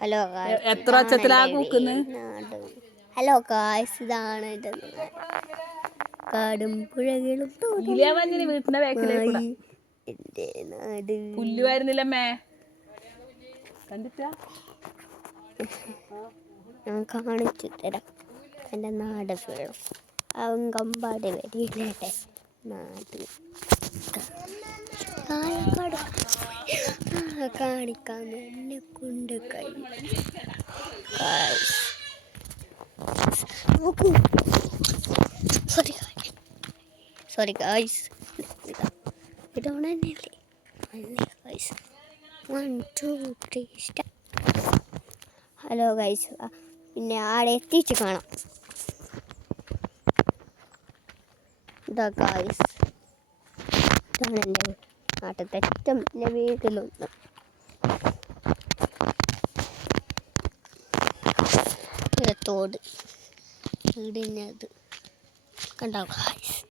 Hello എത്ര ഒച്ചത്തിലാ കൂക്കുന്നത്? Hello guys, ഇതാണ് എൻ്റെ കാടും പുഴകളും വീട്ടിന്റെ ബാക്കിലേക്ക് എൻ്റെ നാട്. പുല്ലുവായിരുന്നില്ലമ്മേ, കണ്ടിട്ടാ ഞാൻ കാണിച്ചു തരാം എൻ്റെ നാട് ഫുള്ളും. അങ്കമ്പാടി വരിയില്ലേട്ടെ നാട് കായക്കാട് കാണിക്കാൻ എന്നെ കൊണ്ട് കഴിയും. സോറി ഗായ്സ്, ഇതാണ് തന്നെ. 1 2 3 സ്റ്റാർട്ട്. ഹലോ ഗൈസ്, പിന്നെ ആടെ എത്തിച്ച് കാണാം. ഇതാ ഗൈസ്, ഇതാണ് എൻ്റെ നാട്ടിലത്തെ ഏറ്റവും വലിയ വീട്ടിലൊന്ന്. തോട് വീടിനത് കണ്ടോ ഗൈസ്.